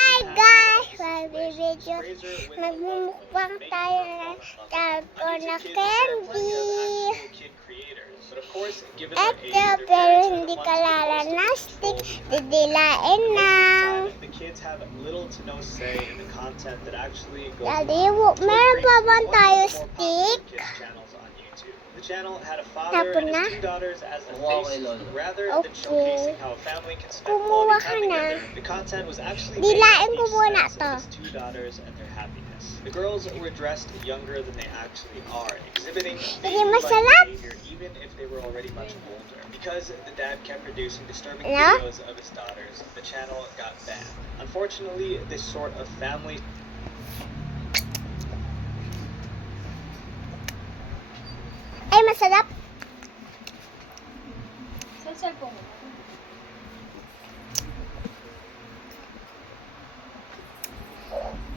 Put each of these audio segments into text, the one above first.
Hi guys! Magbibideo. Magmumukbang tayo ng tago na candy. Eto, pero hindi kalala na stick. Didilain lang. Daliwo, meron pa ba tayo stick? The channel had a father Tapon and na? his two daughters as the face. Rather than Okay. showcasing how a family can spend Kumuha quality ka time na. together, the content was actually Dilain made ko at the muna expense to. of his two daughters and their happiness. The girls were dressed younger than they actually are, exhibiting baby-like masarap. behavior even if they were already much older. Because the dad kept producing disturbing Ano? videos of his daughters, the channel got banned. Unfortunately, this sort of family Ay, masarap. Sa cellphone mo.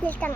Wait lang.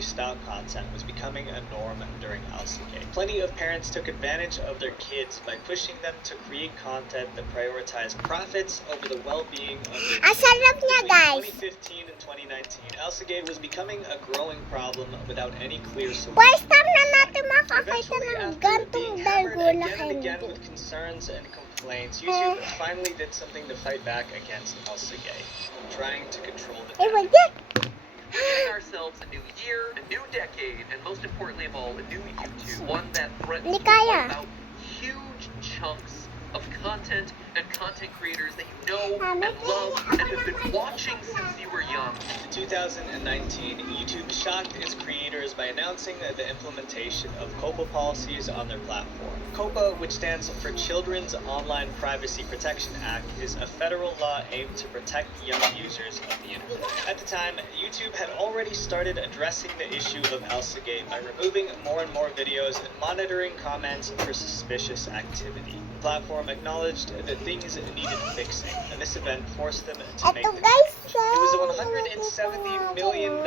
style content was becoming a norm during LCK. Plenty of parents took advantage of their kids by pushing them to create content that prioritized profits over the well-being of their Ang kids. sarap niya, guys. Between 2015 and 2019, LCK was becoming a growing problem without any clear solution. First time na natin makakita Eventually, ng after gantong being hammered dalgo na again and again candy. with concerns and complaints, YouTube finally did something to fight back against LCK, trying to control the Ay, data. wag. We're giving ourselves a new year, a new decade, and most importantly of all, a new YouTube. One that threatens Hindi to kaya. wipe out huge chunks of content and content creators that you know and love and have been watching since you were young. In 2019, YouTube shocked its creators by announcing the implementation of COPPA policies on their platform. COPPA, which stands for Children's Online Privacy Protection Act, is a federal law aimed to protect young users of the internet. At the time, YouTube had already started addressing the issue of LCK by removing more and more videos and monitoring comments for suspicious activity. The platform acknowledged that things needed fixing, and this event forced them to make Ito the guys, it was a $170 million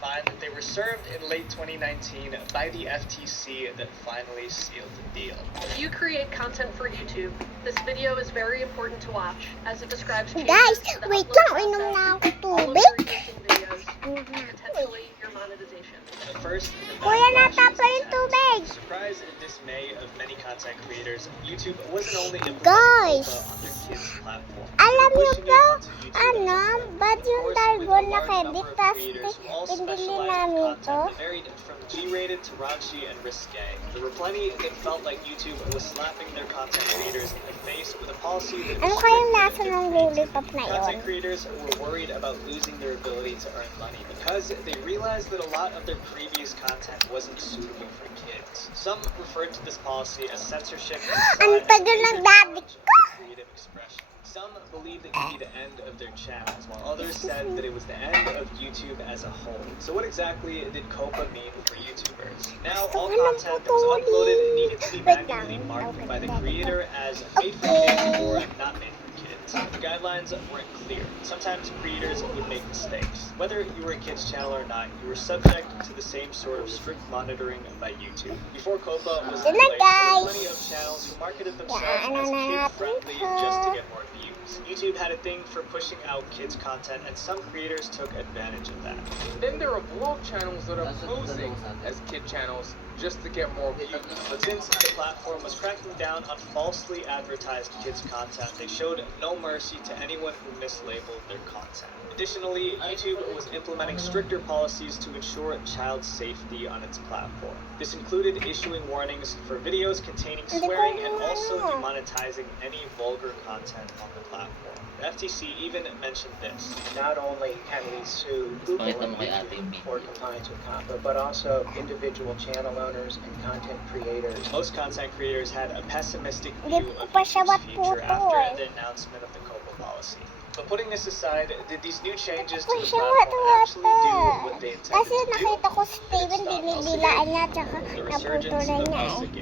fine that they were served in late 2019 by the FTC that finally sealed the deal. If you create content for YouTube, this video is very important to watch as it describes changes Guys, to the wait upload lang, inom na process, ako all of tubig. your existing videos, and potentially your monetization. At first, the Kuya, backlash natapa was yung intense. tubig. To the surprise and dismay of many content creators, YouTube wasn't only implementing Guys, COPPA on their kids' platform. alam niyo Pushing it ba, onto YouTube as ano, well. bad Of yung course, dalgo with a na large candy, number of tapos creators who all pinili specialized in namin to. content that varied from G-rated to raunchy and risque. There were plenty that felt like YouTube was slapping their content creators in the face with a policy that Ano kayang restricted lasa their ng creativity. lollipop na Content yun? creators were worried about losing their ability to earn money because they realized that a lot of their previous content wasn't suitable for kids. Some referred to this policy as censorship and Ang saw it as a tagal major ng dabi challenge ko. of creative expression. Some believed it could be the end of their channels, while others said that it was the end of YouTube as a whole. So what exactly did COPPA mean for YouTubers? Now, all content that was uploaded needed to be manually marked by the creator as made for kids or not made for kids. The guidelines weren't clear. Sometimes creators would make mistakes. Whether you were a kids channel or not, you were subject to the same sort of strict monitoring by YouTube. Before COPPA was in Sila, place, there were guys. plenty of channels who marketed themselves Ano as na natin kid-friendly to? just to get more views. YouTube had a thing for pushing out kids content, and some creators took advantage of that. Then there are vlog channels that are posing as kid channels just to get more views. But since the platform was cracking down on falsely advertised kids content, they showed no mercy to anyone who mislabeled their content. Additionally, YouTube was implementing stricter policies to ensure child safety on its platform. This included issuing warnings for videos containing swearing and also demonetizing any vulgar content on the platform. The FTC even mentioned this. Not only can we sue Google Pakita and mo kay ate yung YouTube video. for compliance with COPPA, but also individual channel owners and content creators. Most content creators had a pessimistic Hindi view ko of pa siya YouTube's future matuto after eh. the announcement of the COPPA policy. But putting this aside, did these new changes to Uy, the siya platform actually do wata. what they intended Kasi to do? nakita ko si Steven, Did it stop dinidilaan niya, tsaka The naputulan resurgence of niya eh. LCK.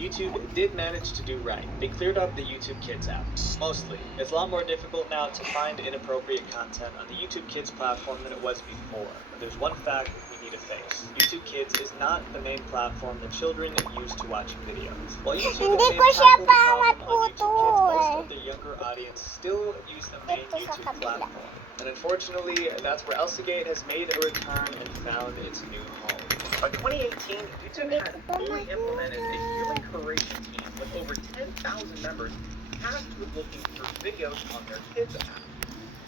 YouTube did manage to do right. They cleared up the YouTube Kids app. Mostly. It's a lot more difficult now to find inappropriate content on the YouTube Kids platform than it was before. But there's one fact we need to face. YouTube Kids is not the main platform that children use to watch videos. While YouTube Hindi is ko a siya tackle the problem on YouTube Kids, pamatuto most eh. of the younger audience still use the main Dito sa YouTube kabila. platform. And unfortunately, that's where Elsagate has made a return and found its new home. By 2018, YouTube had fully implemented a human curation team with over 10,000 members tasked with looking for videos on their kids app.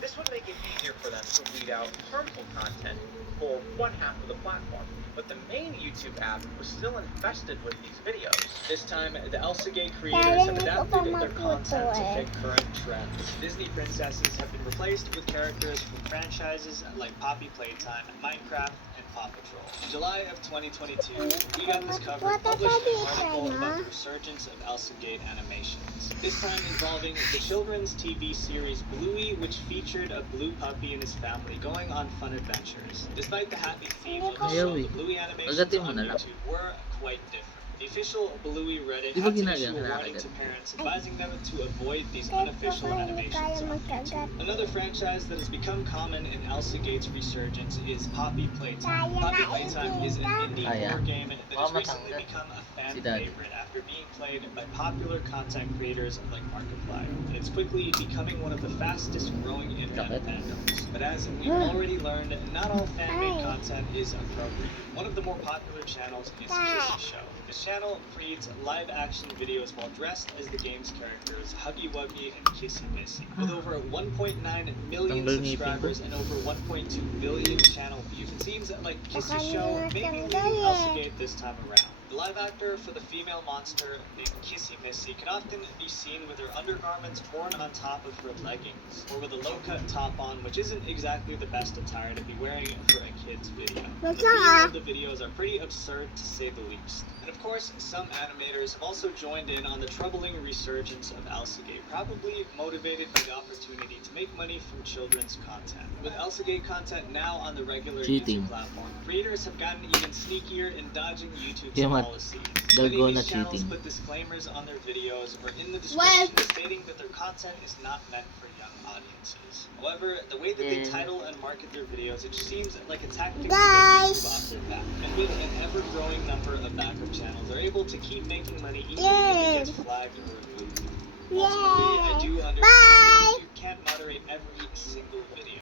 This would make it easier for them to weed out harmful content for one half of the platform. But the main YouTube app was still infested with these videos. This time, the Elsagate creators have adapted their content to fit current trends. Disney princesses have been replaced with characters from franchises like Poppy Playtime, Minecraft, and Paw Patrol. In July of 2022, We Got This Covered published an article about the resurgence of Elsagate animations. This time involving the children's TV series Bluey, which featured a blue puppy and his family going on fun adventures. Despite the happy theme of the show, the Bluey animations Agatin mo on na lang. YouTube were quite different. The official Bluey Reddit Di ba had to ginagawa issue a na warning agad? to parents advising them to avoid these Kahit unofficial pa paano animations tayo on magkagat. YouTube. Another franchise that has become common in Elsagate's resurgence is Poppy Playtime. Kaya Poppy na, Playtime is an indie Kaya. horror game that has Baka recently matanggal. become a fan Si Daddy. favorite after being played by popular content creators like Markiplier. And it's quickly becoming one of the fastest growing internet Bakit? fandoms. But as we've already learned, not all fan-made content is appropriate. One of the more popular channels is Kissy Show. This channel creates live-action videos while dressed as the game's characters Huggy Wuggy and Kissy Missy. With over 1.9 million Tanggal ngipin ko. subscribers and over 1.2 billion channel views, it seems like Kissy Baka Show nyo may be natanggal leading eh. Elsagate this time around. The live actor for the female monster named Kissy Missy can often be seen with her undergarments worn on top of her leggings, or with a low-cut top on, which isn't exactly the best attire to be wearing for a kid's video. The theme of the videos are pretty absurd to say the least. And of course, some animators have also joined in on the troubling resurgence of Elsagate, probably motivated by the opportunity to make money from children's content. With Elsagate content now on the regular Cheating. YouTube platform, creators have gotten even sneakier in dodging YouTube's Yaman. policies. They'll Many go of na these channels cheating. put disclaimers on their videos or in the description stating that their content is not meant for young audiences. However, the way that they Yeah. title and market their videos, it seems like a tactic to Guys. get YouTube off their back. And with an ever-growing number of backup channels, they're able to keep making money even if it gets flagged or removed. Ultimately, I do understand that Bye. you can't moderate every single video.